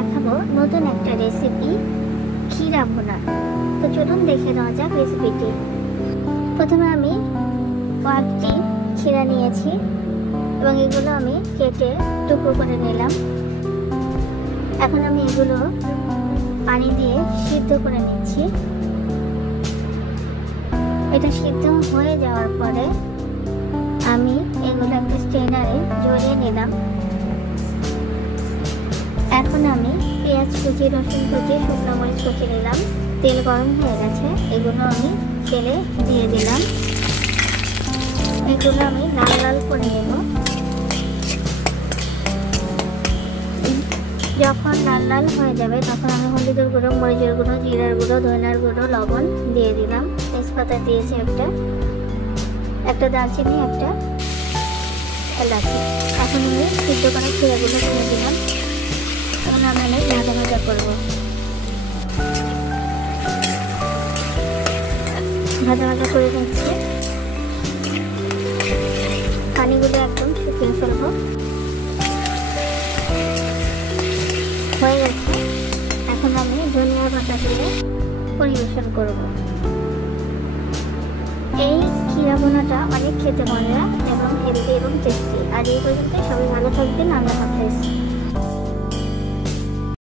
দেখাবো নতুন একটা রেসিপি, ক্ষীরা ভুনা। তো চলুন দেখে নেওয়া যাক রেসিপিটি। প্রথমে আমি কয়েকটি ক্ষীরা নিয়েছি এবং এগুলো আমি কেটে টুকরো করে নিলাম। এখন আমি এগুলো পানি দিয়ে সিদ্ধ করে নিচ্ছি। এটা সিদ্ধ হয়ে যাওয়ার পরে আমি এগুলো একটা স্ট্রেনারে ঝরিয়ে নিলাম। এখন আমি পেঁয়াজ কুচি, রসুন কুচি, শুকনো মরিচ কুচি নিলাম। তেল গরম হয়ে গেছে, এগুলো আমি তেলে দিয়ে দিলাম। এগুলো আমি লাল লাল করে নেব। যখন লাল লাল হয়ে যাবে তখন আমি হলুদের গুঁড়ো, মরিচের গুঁড়ো, জিরার গুঁড়ো, ধনিয়ার গুঁড়ো, লবণ দিয়ে দিলাম। তেজপাতা দিয়েছি একটা দারচিনি, একটা এলাচি। এখন আমি সিদ্ধ করা ক্ষীরাগুলো দিয়ে দিলাম। এখন আমি ভাজা ভাজা করবো। ভাজা ভাজা করে নিচ্ছি। পানিগুলো একদম শুকিয়ে ফেলবো। হয়ে গেছে। এখন আমি ধনিয়া পাতা দিয়ে পরিবেশন করব। এই ক্ষীরা ভুনাটা অনেক খেতে মজা এবং হেলদি এবং টেস্টি। আর এই পর্যন্ত সবাই ভালো থাকবেন। আল্লাহ হাফেজ।